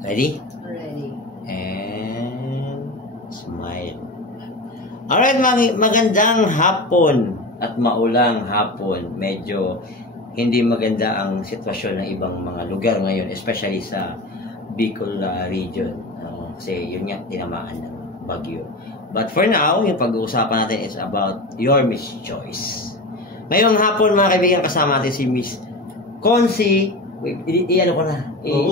Ready? Ready. And smile. Alright, magandang hapon at maulang hapon. Medyo hindi maganda ang sitwasyon ng ibang mga lugar ngayon, especially sa Bicol region. Kasi yun nga, tinamaan ng bagyo. But for now, yung pag-uusapan natin is about your Miss Choice. Ngayong hapon, mga kaibigan, kasama natin si Miss Concy. I-ano ko na.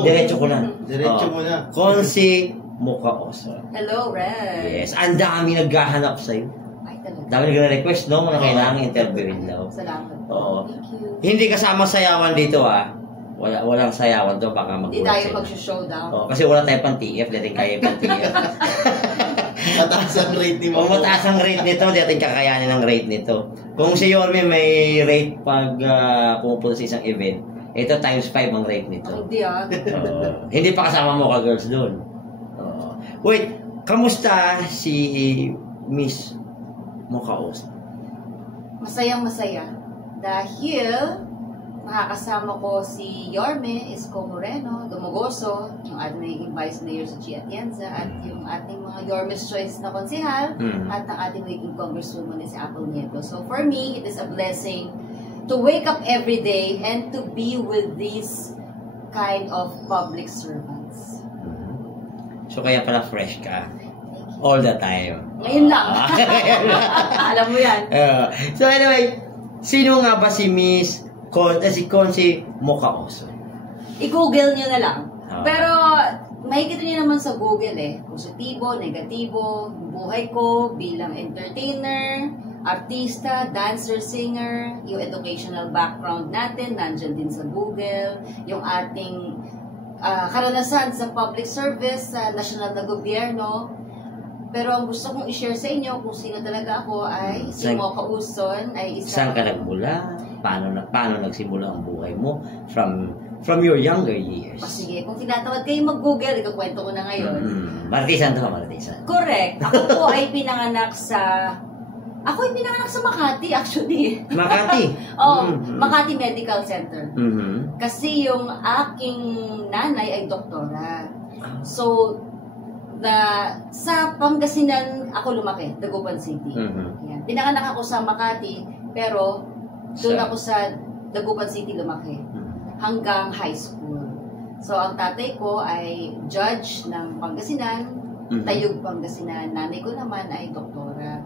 Diretso ko na. Diretso mo na. Concy Mocaoso. Hello, Red. Yes, ang dami naghahanap sa'yo. Ay, talaga. Dami nagre-request, no? Na kailangan interviewin daw. Salamat. Oo. Thank you. Hindi kasama sayawan dito, ah. Walang sayawan to, baka Hindi magulat tayo sila. mag-showdown. Oo, kasi wala tayo pang TF, dito kaya pang TF. Mataas ang rate ni Kung mataas ang rate nito, di natin kakayanin ang rate nito. Kung si Yorme may rate pag pumupunta sa isang event, ito times 5 ang rate nito. Hindi Hindi pa kasama mo ka girls doon. Wait, kamusta si Miss Mocaoso? Masayang masaya. Dahil makakasama ko si Yorme Isko Moreno, Dumogoso, yung ating Vice Mayor sa G. Atienza, at yung ating mga Yorme's Choice na konsehal, at ang ating naging Congresswoman si Apple Nieto. So for me, it is a blessing to wake up every day and to be with these kind of public servants. So kaya pala fresh ka. All the time. Ngayon lang. Alam mo yan. So anyway, sino nga ba si Miss si Concy Mocaoso? I-google nyo na lang. Pero makikita nyo naman sa Google positibo, negatibo, buhay ko bilang entertainer, artista, dancer, singer, yung educational background natin, nandyan din sa Google, yung ating karanasan sa public service, sa national na gobyerno. Pero ang gusto kong i-share sa inyo kung sino talaga ako ay si Mocaoson ay Saan ka nagmula? Paano nagsimula ang buhay mo from your younger years? Sige, kung tinatamad kayo mag-Google, ikakwento ko na ngayon. Martisan to, Martisan. Correct. Ako ay pinanganak sa Makati, actually. Makati? Makati Medical Center. Kasi yung aking nanay ay doktora. So, sa Pangasinan ako lumaki, Dagupan City. Yan. Pinanganak ako sa Makati, pero doon ako sa Dagupan City lumaki. Hanggang high school. So, ang tatay ko ay judge ng Pangasinan, Tayug, Pangasinan. Nanay ko naman ay doktora.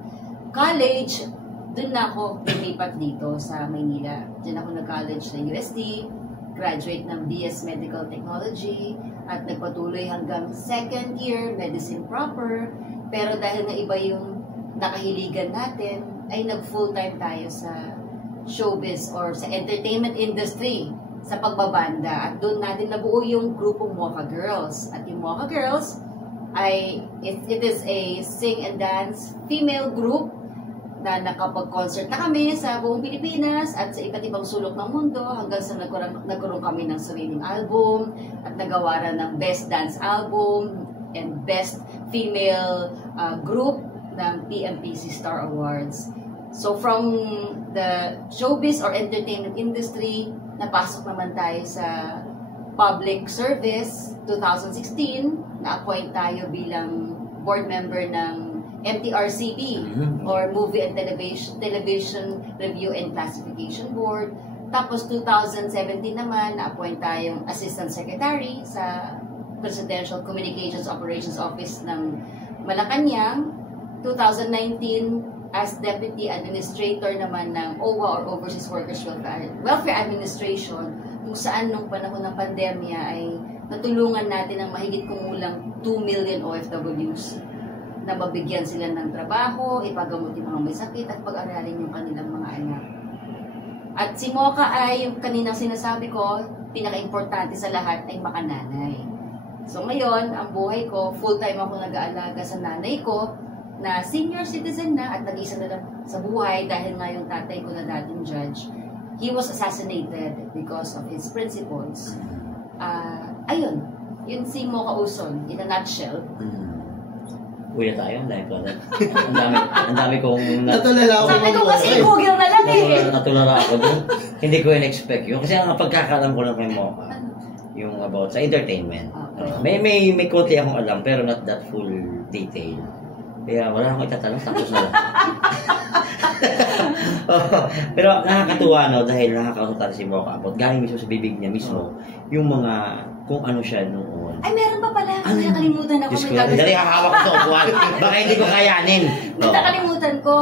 College, doon na ako lumipat dito sa Maynila. Diyan ako nag-college sa UST, graduate ng BS Medical Technology, at nagpatuloy hanggang second year, medicine proper. Pero dahil na iba yung nakahiligan natin, ay nag-full-time tayo sa showbiz or sa entertainment industry, sa pagbabanda. At doon natin nabuo yung grupong Mocha Girls. At yung Mocha Girls, it is a sing and dance female group na nakapag-concert na kami sa buong Pilipinas at sa iba't ibang sulok ng mundo hanggang sa nagkaroon kami ng sariling album at nagawaran ng Best Dance Album and Best Female Group ng PMPC Star Awards. So from the showbiz or entertainment industry, napasok naman tayo sa public service. 2016, na-appoint tayo bilang board member ng MTRCB or Movie and Television Review and Classification Board. Tapos 2017 naman, na-appoint tayong Assistant Secretary sa Presidential Communications Operations Office ng Malacanang. 2019, as Deputy Administrator naman ng OWA or Overseas Workers Welfare Administration, kung saan nung panahon ng pandemya ay natulungan natin ang mahigit kumulang 2 million OFWs na mabigyan sila ng trabaho, ipagamot yung mga may sakit at pag-aralin yung kanilang mga anak. At si Mocha ay yung kaninang sinasabi ko, pinaka-importante sa lahat ay makananay. So ngayon, ang buhay ko, full-time ako nag-aalaga sa nanay ko na senior citizen na at nag-isa na lang sa buhay dahil nga yung tatay ko na dating judge, he was assassinated because of his principles. Ayun, yun si Mocaoson in a nutshell. Kuya tayo, ang dami kong natulala ako. Sabi ko kasi Google na lang natulala ako doon. Hindi ko in-expect yun. Kasi ang pagkakalam ko lang kay Mocha, yung about sa entertainment. May konti akong alam, pero not that full detail. Kaya wala akong itatanong, tapos na lang. Pero nakakatuwa, no, dahil nakakausap tayo si Mocha about galing mismo sa bibig niya mismo, yung mga, kung ano siya noon. Ay, meron pa pala. Nakalimutan ako. Diyos ko, dali hawak ko sa upuan. Baka hindi ko kayanin. Nakalimutan ko.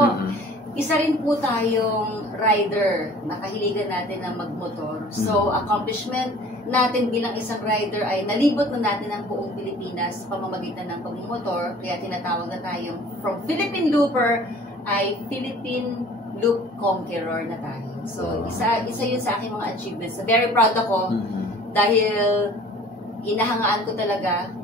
Isa rin po tayong rider. Nakahiligan natin ng magmotor. So, accomplishment natin bilang isang rider ay nalibot na natin ang buong Pilipinas sa pamamagitan ng pagmumotor. Kaya tinatawag na tayong from Philippine Looper ay Philippine Loop Conqueror na tayo. So, isa yun sa aking mga achievements. Very proud ako dahil hinahangaan ko talaga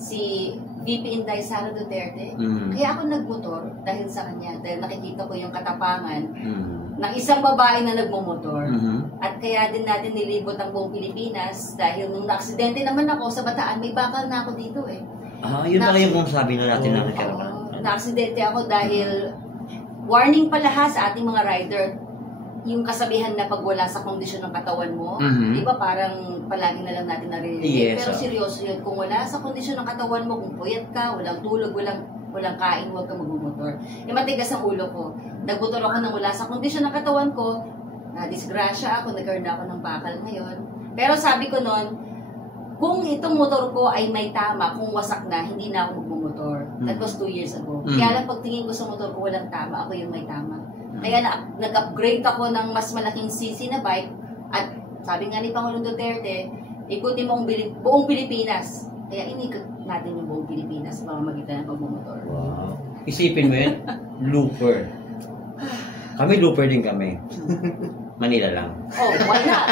si VP Inday Sara Duterte. Kaya ako nagmotor dahil sa kanya. Dahil nakikita ko yung katapangan ng isang babae na nagmumotor. At kaya din natin nilibot ang buong Pilipinas dahil nung na-aksidente naman ako sa Bataan, may bakal na ako dito eh. Yun pala yung sabi na natin na nagkaroon. Na-aksidente ako dahil warning pala sa ating mga rider, yung kasabihan na pag wala sa kondisyon ng katawan mo, di ba parang palagi na lang natin narinig. Yes, pero seryoso yun, kung wala sa kondisyon ng katawan mo, kung puyat ka, walang tulog, walang kain, huwag ka magmumotor. Matigas ang ulo ko. Nagmotor ako nang wala sa kondisyon ng katawan ko, na-disgrasya ako, nagkaroon ako ng bakal ngayon. Pero sabi ko noon, kung itong motor ko ay may tama, kung wasak na, hindi na ako magmumotor. That was 2 years ago. Kaya lang pagtingin ko sa motor ko walang tama, ako yung may tama. Kaya nag-upgrade ako ng mas malaking cc na bike at sabi nga ni Pangulong Duterte, ikutin mo ang buong Pilipinas. Kaya inikot natin yung buong Pilipinas sa pamamagitan ng pagmumotor. Wow. Isipin mo yun, looper. Kami looper din kami. Manila lang. Oh, why not?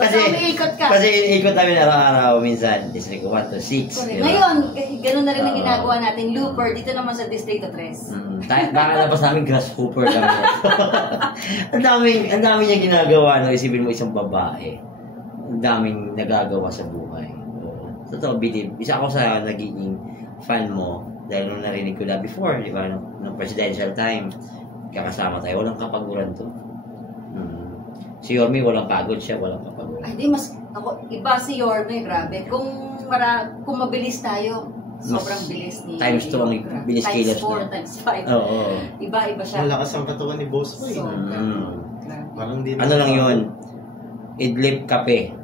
Basta umiikot ka. Kasi ikot namin araw-araw minsan. District 1 to 6. Diba? Ngayon, gano'n na rin ang ginagawa natin. Looper, dito naman sa District 3. Nakalabas namin grasshopper kami. ang daming niya ginagawa. No? Isipin mo isang babae. Ang daming nagagawa sa buhay. Totoo, believe. Isa ako sa nagiging fan mo dahil nung narinig ko na before, di ba, nung presidential time, kakasama tayo. Walang kapaguran to. Si Yorme, walang pagod siya, walang kapaguran. Ay, di, iba si Yorme, grabe. Kung mabilis tayo, sobrang bilis ni Times 2 ang bilis kilos. Times 4, times 5. Oo. Iba siya. Malakas ang katawan ni Boss Boy. Parang di ano lang yun? Idlip kape.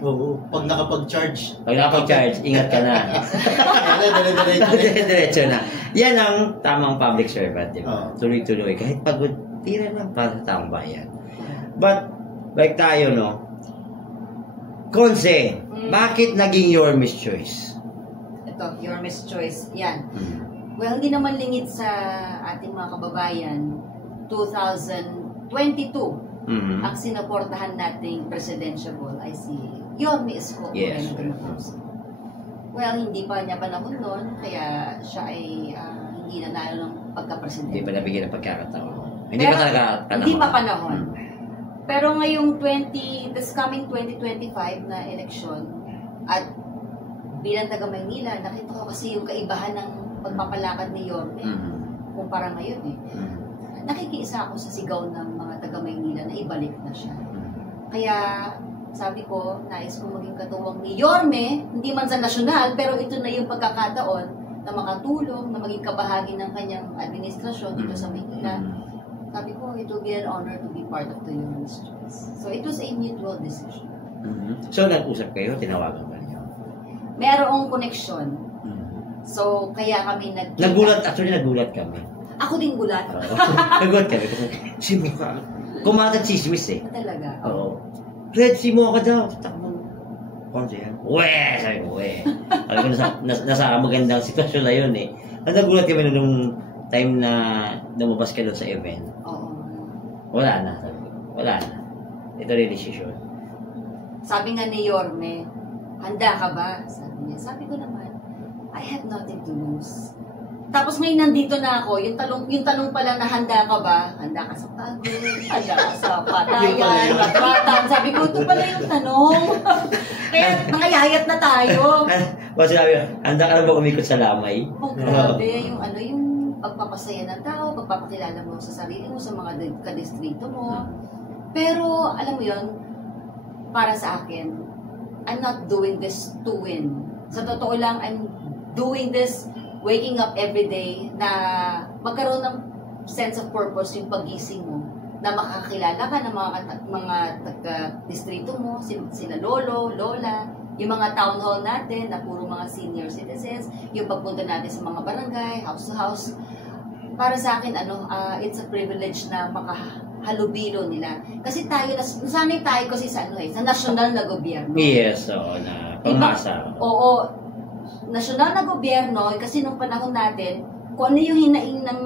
Oo. Pag nakapag-charge. Pag nakapag-charge, ingat ka na. Diretso na. Yan ang tamang public servant, di ba? Tuloy-tuloy. Kahit pagod, tira lang para sa taong bayan. But, like tayo, no? Konse, bakit naging your Miss Choice? Ito, your Miss Choice. Yan. Well, hindi naman lingid sa ating mga kababayan. 2022, ang sinaportahan nating presidential ay si Yorme Isko. Yes. Well, hindi pa niya panahon noon, kaya siya ay hindi nanalo ng pagka-presidente. Hindi pa nabigyan ng pagkakataon. Hindi pa talaga panahon. Hindi pa panahon. Pero ngayong this coming 2025 na eleksyon, at bilang taga Maynila, nakita ko kasi yung kaibahan ng pagpapalakad ni Yorme. Kumpara ngayon eh. Nakikiisa ako sa sigaw ng mga taga Maynila na ibalik na siya. Kaya sabi ko, nais ko maging katuwang ni Yorme, hindi man sa nasyonal, pero ito na yung pagkakataon na makatulong, na maging kabahagi ng kanyang administrasyon dito sa Maynila. Sabi ko, it will be an honor to be part of the Yorme's Choice. So it was a mutual decision. So nag-usap kayo, tinawagan ba niyo? Merong connection. So kaya kami nagulat kami. Ako din gulat. Nagulat kami kasi si Mocha, kumatat chismis eh. Talaga? Oo. Red, si Mocha daw. Konse yan. Uwe! Sabi ko, uwe. Alam ko nasa magandang sitwasyon na yun eh. Nagulat kami nung time na lumabas ka doon sa event. Oo. Wala na. Sabi ko. Wala na. Ito rin decision. Sabi nga ni Yorme, handa ka ba? Sabi niya. Sabi ko naman, I have nothing to lose. Tapos ngayon nandito na ako, yung tanong pa lang na handa ka ba? Handa ka sa pagod, handa ka sa patayan, matratan. Sabi ko, ito pala yung tanong. Kaya nakayayat na tayo. Kasi sabi ko, handa ka na ba umikot sa lamay? Oh, grabe. Yung pagpapasaya ng tao, pagpapakilala mo sa sarili mo, sa mga kadistrito mo. Pero, alam mo yun, para sa akin, I'm not doing this to win. Sa totoo lang, I'm doing this, waking up every day, na magkaroon ng sense of purpose yung pagising mo, na makakilala ka ng mga taga-distrito mo, sila lolo, lola, yung mga town hall natin na puro mga senior citizens, yung pagpunta natin sa mga barangay, house to house. Para sa akin, it's a privilege na makahalubilo nila. Kasi tayo, nasanay tayo kasi sa sa nasyonal na gobyerno. Yes, oo, na pangmasa. Oo, nasyonal na gobyerno, kasi nung panahon natin, kung ano yung hinaing ng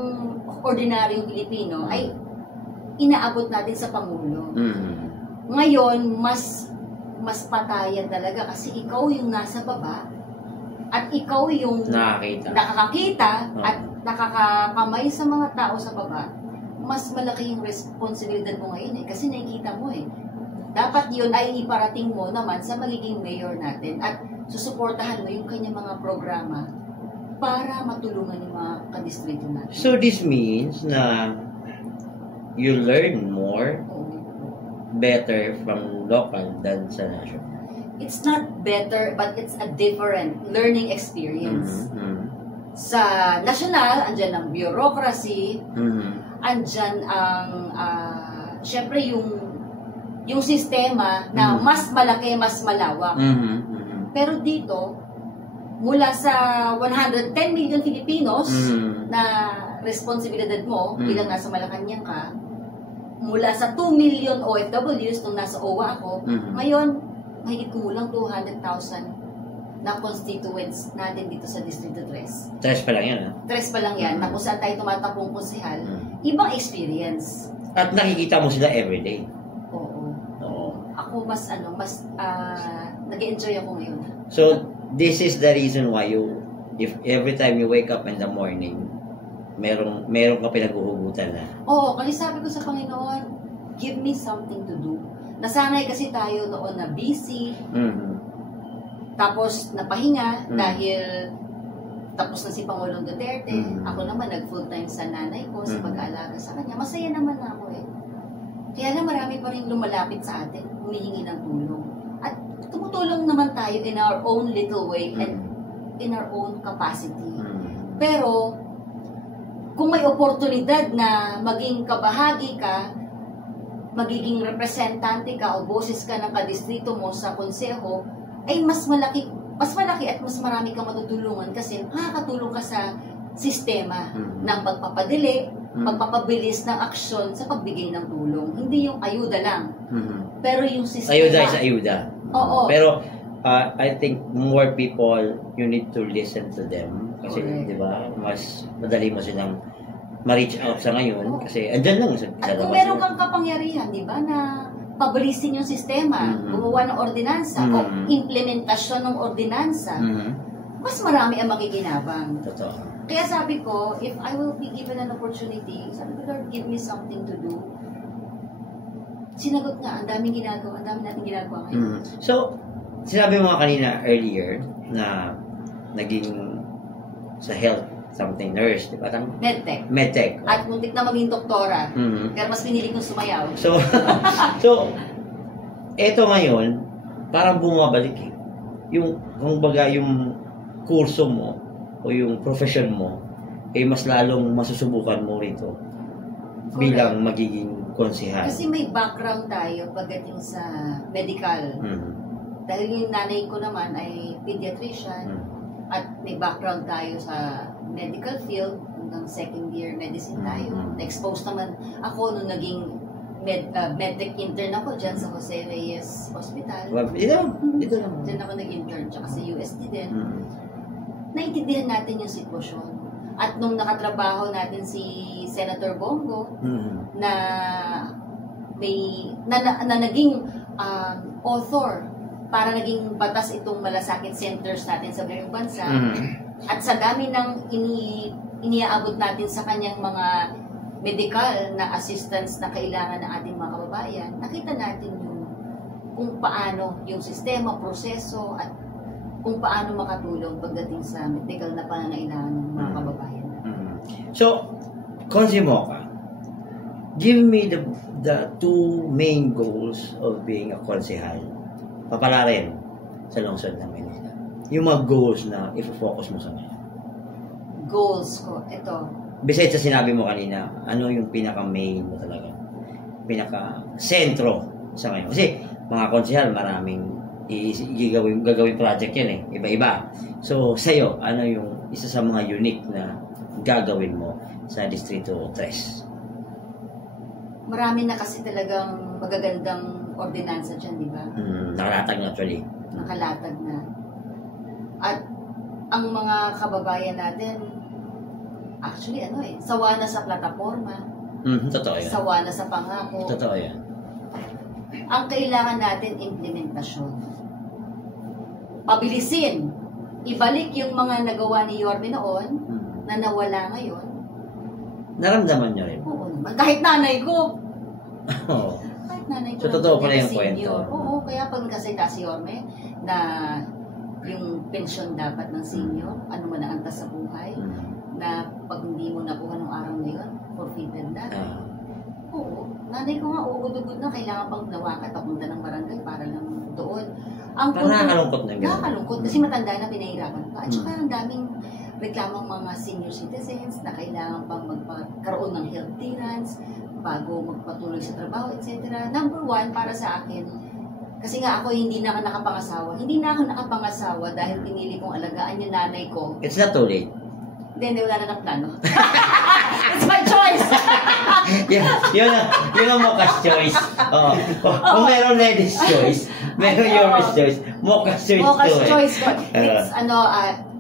ordinaryong Pilipino, ay inaabot natin sa Pangulo. Ngayon, mas patayan talaga kasi ikaw yung nasa baba at ikaw yung nakakakita at nakakakamay sa mga tao sa baba. Mas malaki yung responsibilidad mo ngayon kasi nakikita mo Dapat yun ay iparating mo naman sa magiging mayor natin at susuportahan mo yung kanyang mga programa para matulungan yung mga kadistrito natin. So this means na you learn more better from local than sa national. It's not better, but it's a different learning experience. Sa national, andyan ang bureaucracy, andyan ang, syempre yung sistema na mas malaki, mas malawak. Pero dito, mula sa 110 million Filipinos na responsibilidad mo, bilang nasa Malacanang ka, mula sa 2 million OFWs nung nasa OWA ako, ngayon, mahigit kumulang 200,000 na constituents natin dito sa Distrito 3. 3 pa lang yan, 3 pa lang yan, na kung saan tayo tumatapong konsehal, ibang experience. At nakikita mo sila everyday. Oo. Ako mas nag-enjoy ako ngayon. So, this is the reason why if every time you wake up in the morning, meron ka pinaghuhugutan na. Oo, kasi sabi ko sa Panginoon, give me something to do. Nasanay kasi tayo noon na busy, tapos napahinga dahil tapos na si Pangulong Duterte. Ako naman nag-full-time sa nanay ko sa pag-aalaga sa kanya. Masaya naman na ako Kaya na marami pa rin lumalapit sa atin, humihingi ng tulong. At tumutulong naman tayo in our own little way and in our own capacity. Pero, kung may oportunidad na maging kabahagi ka, magiging representante ka o boses ka ng kadistrito mo sa konseho, ay mas malaki at mas marami kang matutulungan kasi makakatulong ka sa sistema ng pagpapadili, pagpapabilis ng aksyon sa pagbigay ng tulong. Hindi yung ayuda lang. Pero yung sistema. Ayuda is ayuda. Oo. Pero I think more people, you need to listen to them. Kasi, di ba, mas madali mo silang ma-reach out sa ngayon. Kasi andyan lang sa at kung meron kang kapangyarihan, di ba, na pabilisin yung sistema, gumawa ng ordinansa o implementasyon ng ordinansa, mas marami ang makikinabang. Totoo. Kaya sabi ko, if I will be given an opportunity, sabi ko, Lord, give me something to do. Sinagot nga, ang daming ginagawa, ang dami natin ginagawa ngayon. So, sinabi mo kanina earlier na naging sa health something nurse, di ba? Medtech. Medtech. At muntik na maging doktora. Pero mas pinili kong sumayaw. So, eto ngayon, parang bumabalik yung, kumbaga, yung kurso mo o yung profession mo, mas lalong masusubukan mo rito bilang magiging konsehal. Kasi may background tayo pagdating sa medical. Dahil yung nanay ko naman ay pediatrician at may background tayo sa medical field, hanggang second year medicine tayo. Na-expose naman ako nung naging medtech intern ako dyan sa Jose Reyes Hospital. Dito lang. Dyan ako nag-intern, tsaka sa UST din. Naintindihan natin yung sitwasyon. At nung nakatrabaho natin si Senator Bongo, na naging author para naging batas itong malasakit centers natin sa buong bansa, at sa dami ng iniaabot natin sa kanyang mga medical na assistance na kailangan ng ating mga kababayan, nakita natin kung paano yung sistema, proseso, at kung paano makatulong pagdating sa medical na pangangailangan ng mga kababayan. So, Konse Mocha, give me the two main goals of being a konsehal. Papalarin. sa lungsod ng Manila? Yung mga goals na i-focus mo sa ngayon. Goals ko, ito. Besides sa sinabi mo kanina, ano yung pinaka-main mo talaga? Pinaka-sentro sa ngayon. Kasi mga konsehal, maraming gagawin project yan eh. Iba-iba. So, sa'yo, ano yung isa sa mga unique na gagawin mo sa Distrito 3? Marami na kasi talagang magagandang ordinansa dyan, di ba? Nakalatag na actually. Nakalatag na. At ang mga kababayan natin, actually sawa na sa plataforma. Totoo yan. Sawa na sa pangako. Totoo yan. Ang kailangan natin, implementasyon. Pabilisin. Ibalik yung mga nagawa ni Yorme noon, na nawala ngayon. Naramdaman niyo rin? Oo naman. Kahit nanay ko. Oo. Kahit nanay ko. So, totoo pala yung kwento. Oo, kaya pag nagkasalita si Yorme, na yung pensyon dapat ng senior, ano man ang antas sa buhay, na pag hindi mo nakuha ng araw na yun, forfeited na. Oo. Nanay ko nga, ugod-ugod na, kailangan pang lawakan, papunta ng barangay para lang doon. Parang nakakalungkot na gano'n. Nakakalungkot kasi matanda na, pinahirapan pa. At saka ang daming reklamang mga senior citizens na kailangan pang magkaroon ng health clearance bago magpatuloy sa trabaho, etc. Number one, para sa akin, kasi nga ako hindi na ako nakapangasawa. Hindi na ako nakapangasawa dahil pinili kong alagaan yung nanay ko. It's not too late. Hindi, wala na ng plano. It's my choice! yun ang Mocha's choice. Kung meron ladies choice, meron yours choice. Mocha's choice Mocha's to choice ko. It's,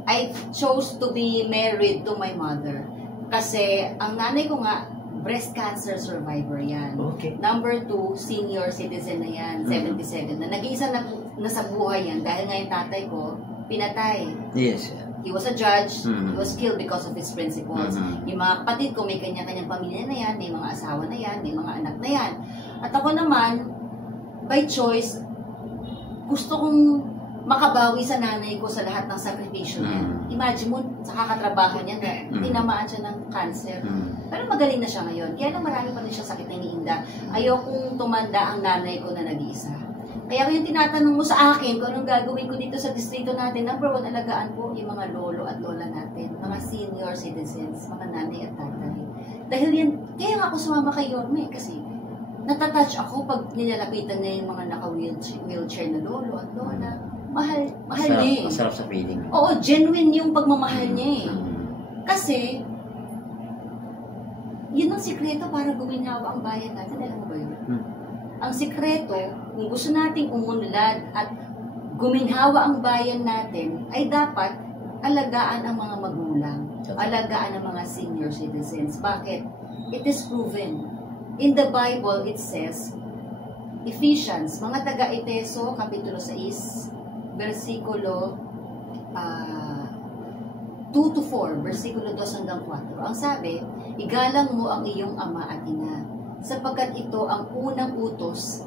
I chose to be married to my mother. Kasi ang nanay ko nga, breast cancer survivor yan. Okay. Number 2, senior citizen na yan, 77 na. Nag-iisa na sa buhay yan dahil nga yung tatay ko, pinatay. Yes. He was a judge, he was killed because of his principles. Yung mga kapatid ko, may kanya-kanyang pamilya na yan, may mga asawa na yan, may mga anak na yan. At ako naman, by choice, gusto kong makabawi sa nanay ko sa lahat ng sakripisyo niya. Imagine mo, sa kakatrabaho niya, tinamaan siya ng cancer. Pero magaling na siya ngayon. Kaya lang marami pa rin siya sakit na iniinda. Ayokong tumanda ang nanay ko na nag-iisa. Kaya kung yung tinatanong mo sa akin kung anong gagawin ko dito sa distrito natin, number 1, alagaan po yung mga lolo at lola natin, mga senior citizens, mga nanay at tatay. Dahil yan, kaya nga ako sumama kay Yorme kasi natatouch ako pag nilalapitan niya yung mga naka-wheelchair na lolo at lola. Mahal niya eh. Masarap sa feeling. Oo, genuine yung pagmamahal niya eh. Kasi, yun ang sikreto para guminhawa ang bayan natin. Alam mo ba yun? Ang sikreto, kung gusto nating umunlad at guminhawa ang bayan natin, ay dapat alagaan ang mga magulang, alagaan ang mga senior citizens. Bakit? It is proven. In the Bible, it says, Ephesians, mga taga-Efeso, Kapitulo 6, versikulo 2-4, versikulo 2 hanggang 4. Ang sabi, igalang mo ang iyong ama at ina, sapagkat ito ang unang utos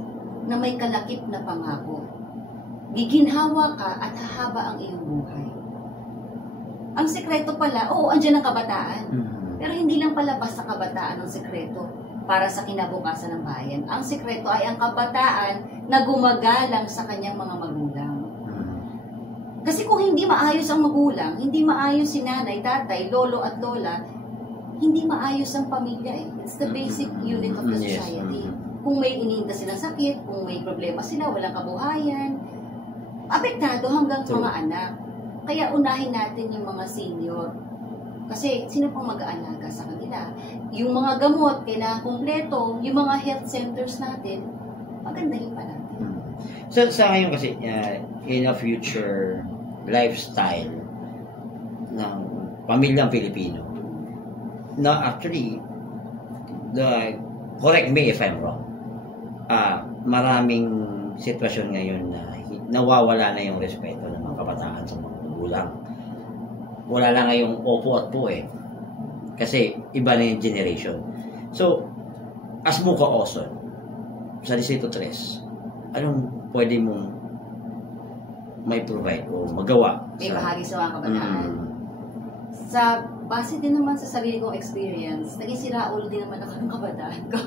na may kalakip na pangako. Giginhawa ka at hahaba ang iyong buhay. Ang sekreto pala, andyan ang kabataan. Pero hindi lang pala basta kabataan ang sekreto para sa kinabukasan ng bayan. Ang sekreto ay ang kabataan na gumagalang sa kanyang mga magulang. Kasi kung hindi maayos ang magulang, hindi maayos si nanay, tatay, lolo at lola, hindi maayos ang pamilya eh. It's the basic unit of the society. Kung may iniinda silang sakit, kung may problema sila, walang kabuhayan, apektado hanggang sa mga anak. Kaya unahin natin yung mga senior. Kasi sino pang mag-aalaga sa kanila? Yung mga gamot, kailangan kumpleto. Yung mga health centers natin, magandahin pa natin. So sa ngayon kasi, in a future lifestyle ng pamilyang Pilipino, na actually, correct me if I'm wrong, maraming sitwasyon ngayon na nawawala na yung respeto ng mga kabataan sa mga magulang. Wala lang ngayong opo at po eh. Kasi iba na yung generation. So, as Muka Oson, sa Distrito 3, anong pwede mong may provide o magawa? May bahagi sa mga kabataan. Sa base din naman sa sarili kong experience, naging siraulo din naman ako ng kabataan ko.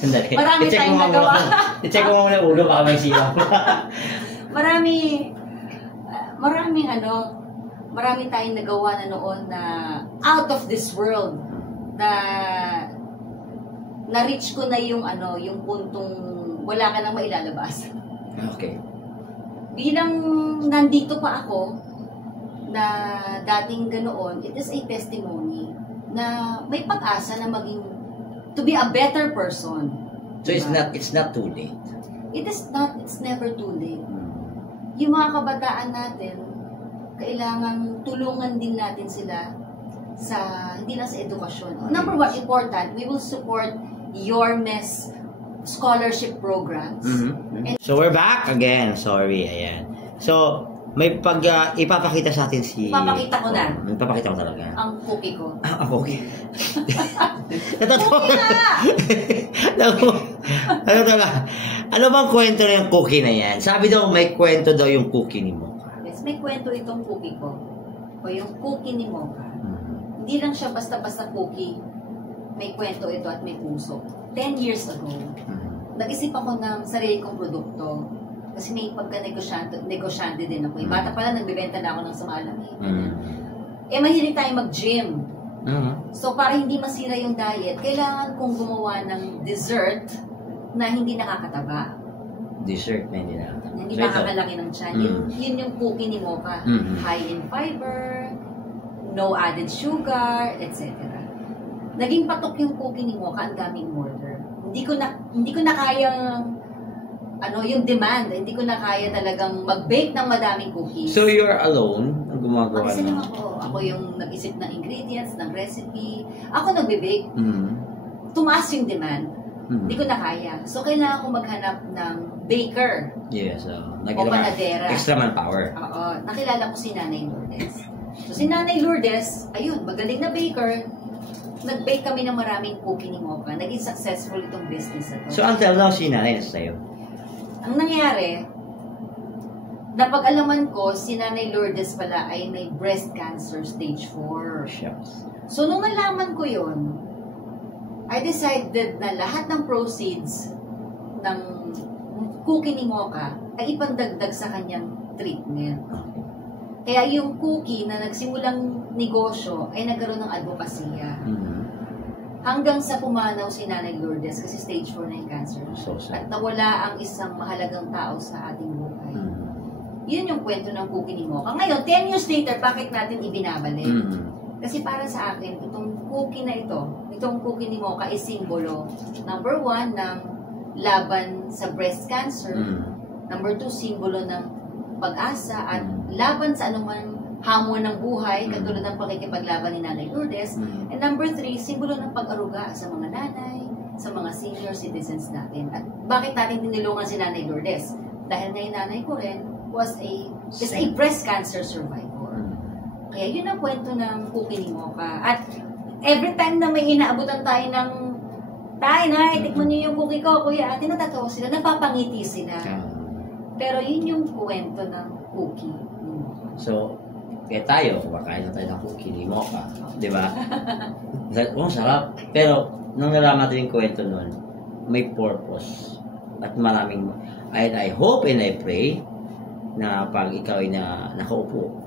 Sandali. Marami tayong nagawa. I-check mo muna ulo, baka may sira. marami tayong nagawa na noon na out of this world, na na-reach ko na yung puntong wala ka nang mailalabas. Okay. Bilang nandito pa ako, na dating ganoon, it is a testimony na may pag-asa na to be a better person. So it's not too late. It's never too late. Yung mga kabataan natin, kailangan tulungan din natin sila hindi lang sa edukasyon. Number one, important, we will support your MES scholarship programs. So we're back again. Sorry, ayan. So, may ipapakita sa atin Ipapakita ko na. Ipapakita ko talaga. Ang cookie ko. Ang cookie. Cookie na! Ano talaga? Ano bang kwento na yung cookie na yan? Sabi daw, may kwento daw yung cookie ni Mocha. Yes, may kwento itong cookie ko. O yung cookie ni Mocha. Hindi lang siya basta-basta cookie. May kwento ito at may puso. 10 years ago, nag-isip ako ng sarili kong produkto. Kasi may pagka-negosyante din ako. Bata pala, nagbibenta na ako ng sumalamig. Mahilig tayo mag-gym. So, para hindi masira yung diet, kailangan kong gumawa ng dessert na hindi nakakataba. Dessert na hindi nakakataba. Hindi makakalaki ng tiyan. Yun yung cookie ni Mocha. High in fiber, no added sugar, etc. Naging patok yung cookie ni Mocha, ang daming order. Hindi ko na kayang yung demand. Hindi ko na kaya talagang mag-bake ng madaming cookies. So you're alone ang gumagawa Mag-isa lang ako. Ako yung nag-isip ng ingredients, ng recipe. Ako nagbe-bake. Tumaas yung demand. Hindi ko na kaya. So kailangan ko maghanap ng baker. Yes. O panadera. Extra manpower. Oo. Nakilala ko si Nanay Lourdes. So si Nanay Lourdes, ayun, magaling na baker. Nag-bake kami ng maraming cookie ni Mocha. Naging successful itong business na to. So until now, si Nanay nasa sa'yo? Ang nangyari, napag-alaman ko, si Nanay Lourdes pala ay may breast cancer stage 4. Shucks. So, nung nalaman ko yun, I decided na lahat ng proceeds ng cookie ni Mocha ay ipandagdag sa kanyang treatment. Kaya yung cookie na nagsimulang negosyo ay nagkaroon ng advokasya. Hanggang sa pumanaw si Nanay Lourdes kasi stage 4 na yung cancer. So sad. At nawala ang isang mahalagang tao sa ating buhay. Yun yung kwento ng cookie ni Mocha. Ngayon, 10 years later, bakit natin ibinabalik? Kasi para sa akin, itong cookie na itong cookie ni Mocha is simbolo. Number 1, ng laban sa breast cancer. Number 2, simbolo ng pag-asa at laban sa anumang hamon ng buhay, katulad ng pakikipaglaban ni Nanay Lourdes. And number 3, simbolo ng pag-aruga sa mga nanay, sa mga senior citizens natin. At bakit natin tinulungan si Nanay Lourdes? Dahil na yung nanay ko rin is a breast cancer survivor. Kaya yun ang kwento ng cookie ni Mocha. At every time na may inaabutan tayo ng Nay, tikman niyo yung cookie ko, kuya, tinatatawa sila, napapangiti sila. Pero yun yung kwento ng cookie ni Mocha. So, kaya tayo, kumakain na tayo ng cookie ni Mocha. Di ba? Sarap. Pero, nung nalaman natin yung kwento nun, may purpose. At maraming, I hope and I pray na pag ikaw ay nakaupo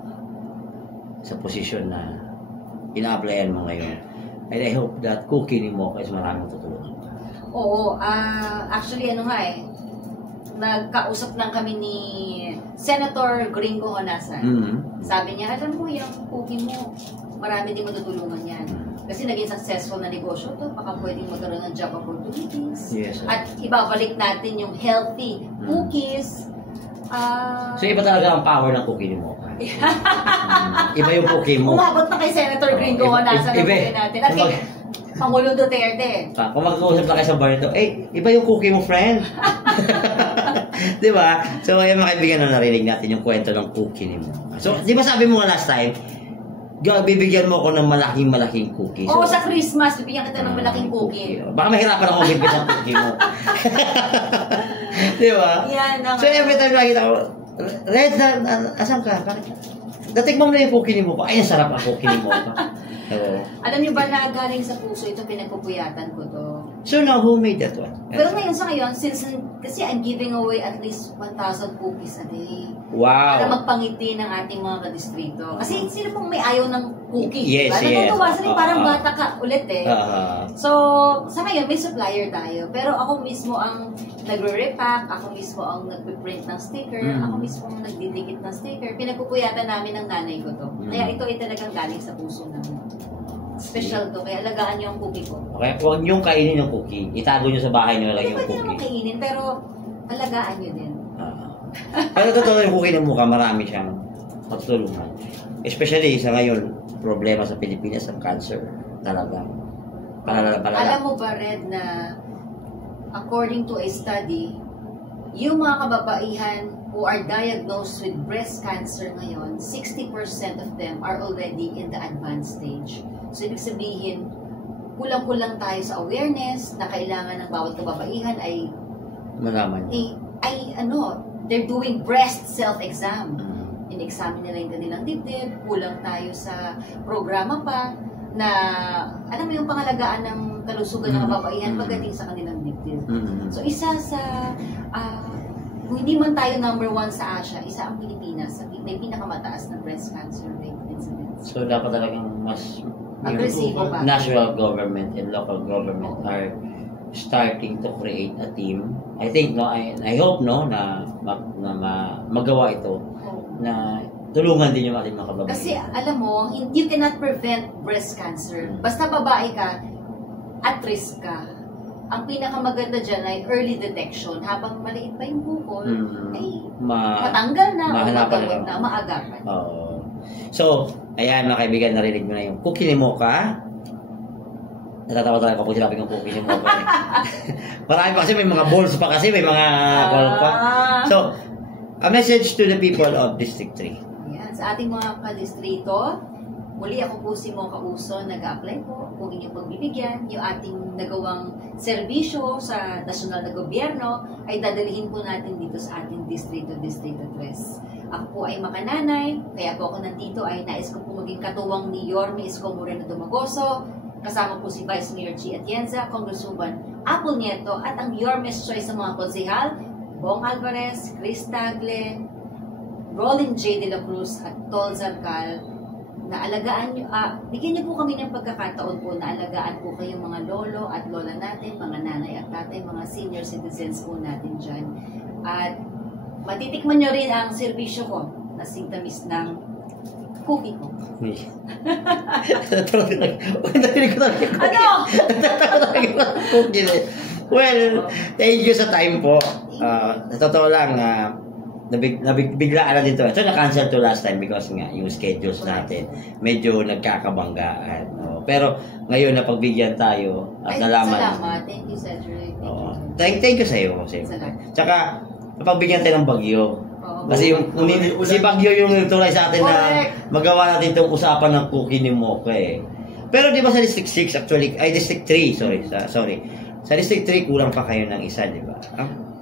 sa posisyon na ina-applyan mo ngayon, and I hope that cookie ni Mocha is maraming tutulungan. Oo. Actually, nagkausap lang kami ni Senator Gringo Honasan. Sabi niya, alam mo, yung cookie mo, marami din matutulungan yan. Kasi naging successful na negosyo to, baka pwedeng magkaroon ng job opportunities. Yes, at ibabalik natin yung healthy cookies. So iba talaga ang power ng cookie ni Mocha. Iba yung cookie mo. Umabot na kay Senator Gringo Honasan ang cookie natin. At kay Pangulong Duterte. Kung mag-uusap na kayo sa bar ito, iba yung cookie mo, friend. Di ba? So, ayun mga kaibigan na narinig natin yung kwento ng cookie ni Mocha. So, di ba sabi mo nga last time, bibigyan mo ako ng malaking cookie. Oo, sa Christmas, bibigyan kita ng malaking cookie. Baka mahirapan ako magbibigay ng cookie mo. Di ba? Yan. So, every time lagi ako, Red, asan ka? Bakit? Datikman mo na yung cookie ni Mocha. Ay, ang sarap ang cookie ni Mocha. Alam niyo ba na galing sa puso ito, pinagpupuyatan ko to. So now, who made that one? Pero ngayon sa ngayon, kasi I'm giving away at least 1,000 cookies a day. Wow. Para magpangiti ng ating mga kadistrito. Kasi sino pong may ayaw ng cookie? Yes, diba? yes. Natutuwa sila, parang bata ka ulit eh. Uh-huh. So, sa ngayon, may supplier tayo. Pero ako mismo ang nagre-repack, ako mismo ang nagpe-print ng sticker, ako mismo ang nagdidikit ng sticker. Pinagpupuyatan namin ng nanay ko to. Kaya ito ay talagang galing sa puso namin. Special to, kaya alagaan niyo ang cookie ko. Okay, huwag niyong kainin yung cookie. Itago niyo sa bahay niyo lang yung Pwede naman cookie. kainin, pero alagaan niyo din. Pero totoo yung cookie ng mukha, marami siyang matutulungan. Especially sa ngayon, problema sa Pilipinas ang cancer. Talagang palala. Alam mo ba, Red, na according to a study, yung mga kababaihan who are diagnosed with breast cancer ngayon, 60% of them are already in the advanced stage. So, ibig sabihin, kulang-kulang tayo sa awareness na kailangan ng bawat kababaihan ay malaman. They're doing breast self-exam. In-examine nila yung kanilang dibdib, kulang tayo sa programa pa na, alam mo yung pangalagaan ng kalusugan ng kababaihan pagdating sa kanilang dibdib. So, isa sa, kung hindi man tayo number 1 sa Asia, isa ang Pilipinas, may pinakamataas na breast cancer rate incidence. So, dapat talagang mas agresibo pa. National government and local government are starting to create a team. I think, I hope, na magawa ito, na tulungan din yung ating mga kababaihan. Kasi, alam mo, you cannot prevent breast cancer. Basta babae ka, at risk ka. Ang pinakamaganda dyan ay early detection. Habang maliit pa yung bukol, ay matanggal na, magamot na, maagapan. So, ayan mga kaibigan, narinig mo na yung cookie ni Mocha. Natatawa talaga ako kung sinabi ng cookie ni Mocha. Marami pa kasi, may mga balls pa kasi, may mga call pa. So, a message to the people of District 3. Ayan, sa ating mga kadistrito, muli ako po si Mocha Uso, nag-apply po kung inyong pagbibigyan. Yung ating nagawang serbisyo sa nasyonal na gobyerno ay dadalhin po natin dito sa ating Distrito 3. Ako po ay makananay, kaya po ako nandito ay nais ko po maging katuwang ni Yorme Isko Moreno Dumagoso, kasama po si Vice Mayor G. Atienza, Congresswoman Apple Nieto, at ang Yorme's Choice sa mga konsehal, Bong Alvarez, Chris Tagle, Roland J. De La Cruz at Tol Zarcal, na alagaan nyo, bigyan nyo po kami ng pagkakataon po na alagaan po kayong mga lolo at lola natin, mga nanay at tatay, mga senior citizens po natin dyan. At matitikman nyo rin ang serbisyo ko na sintamis ng cookie ko. Ano? Well, thank you sa time po. Sa totoo lang, nabiglaan na dito. So, na-cancel to last time because nga, yung schedules natin, medyo nagkakabanggaan. Pero, ngayon, napagbigyan tayo at nalaman. Salamat. Thank you, Cedric. Thank you sa'yo. Tsaka, napagbigyan tayo ng bagyo. Kasi si Bagyo yung nagtulay sa atin na magawa natin itong usapan ng cookie ni Mocha eh. Pero di ba sa District 6 actually, ay District 3, sorry. Sa District 3 kulang pa kayo ng isa, di ba?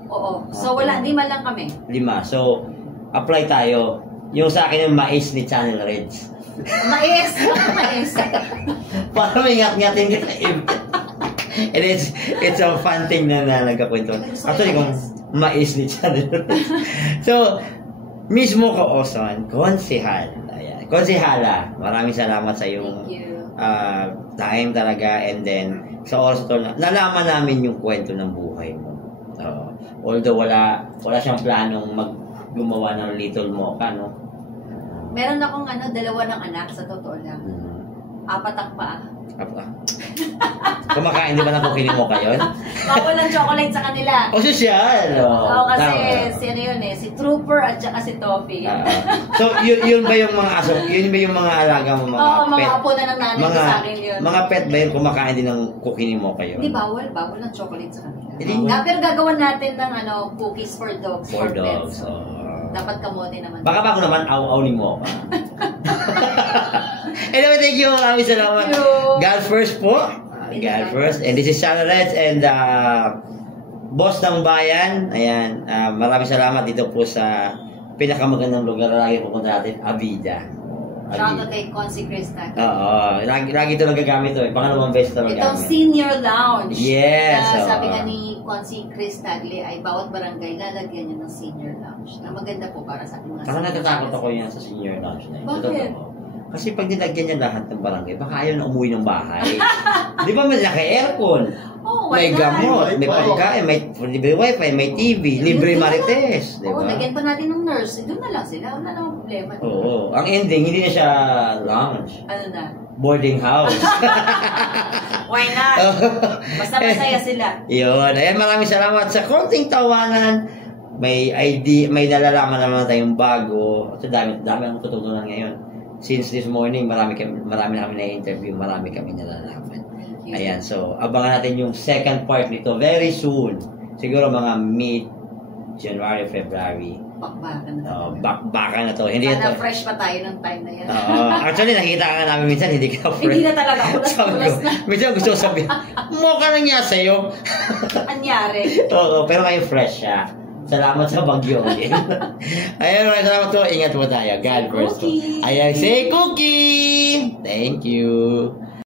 Oo. So wala, 5 lang kami. 5. So, apply tayo. Yung sa akin yung mais ni Channel Reds. Mais? Mais. Para may ngat-ngatin ka. And it's a fun thing na nagkakwento. Actually, kung mais ni Channel Reds. So, mismo ka, Oson, konsehal. Ayan. Konsehala, maraming salamat sa iyong time talaga. And then, sa oras ito, nalaman namin yung kwento ng buhay mo. Although wala siyang planong gumawa ng Little Mocha, no? Meron akong 2 ng anak, sa totoo lang. 4 ang paa. Kumakain di ba ng cookie ni Mocha yun? Bawal ng chocolate sa kanila. Sosyal! Oo, kasi si si Trooper at saka si Toffee. So, yun ba yung mga aso? Yun ba yung mga alaga mo? Mga apo na ng nanay ko sa akin yun. Mga pet ba yun kumakain din ng cookie ni Mocha yun? Hindi, bawal ng chocolate sa kanila. Pero gagawan natin ng cookies for dogs. For dogs. Dapat kamote naman. Baka bago naman aw-aw ni Mocha. Anyway, thank you. Maraming salamat. God first po. God first. And this is Channel Reds and Boss ng Bayan. Ayan. Maraming salamat dito po sa pinakamagandang lugar na lagi pupunta natin, Avida. Shout out kay Consi Crista. Oo. Lagi ito nagagamit ito. Pangalawang beses ito nagagamit. Itong senior lounge. Yes. Sabi nga ni Consi Chris Tagle ay bawat barangay lalagyan niya ng senior lounge. Na maganda po para sa ating mga Parang natatakot ako yan sa senior lounge na yun. Bakit? Kasi pag nilagyan niya lahat ng barangay, baka ayaw na umuwi ng bahay. Di ba may laki aircon? Oh, May gamot, may pagkain, may libre wifi, may TV, libre marites. Di Oo, ba? lagyan pa natin ng nurse. Doon na lang sila. Wala na akong problema. Oo. Ang ending, hindi na siya lounge. Ano na? Boarding house. Why not? Basta masaya sila. Yun. Ayan, maraming salamat sa konting tawanan. May idea, may nalalaman naman tayong bago. Ito dami ang tututunan ngayon. Since this morning, marami na kami na-interview, marami kami nalalaman. Ayan, so abangan natin yung second part nito very soon. Siguro mga mid-January, February. Bakbakan na. Bakbakan na to. Hindi Sana na to. fresh pa tayo ng time na yan. Actually, nakita ka namin minsan, hindi ka fresh. Hindi na talaga. Ulas na. Minsan gusto ko sabihin, mukha na niya sa'yo. Anyari. Oo, pero ngayon fresh siya. Salamat sa bagyo. Ayan, salamat po. Ingat po tayo. God bless po. Ayan, say cookie! Thank you.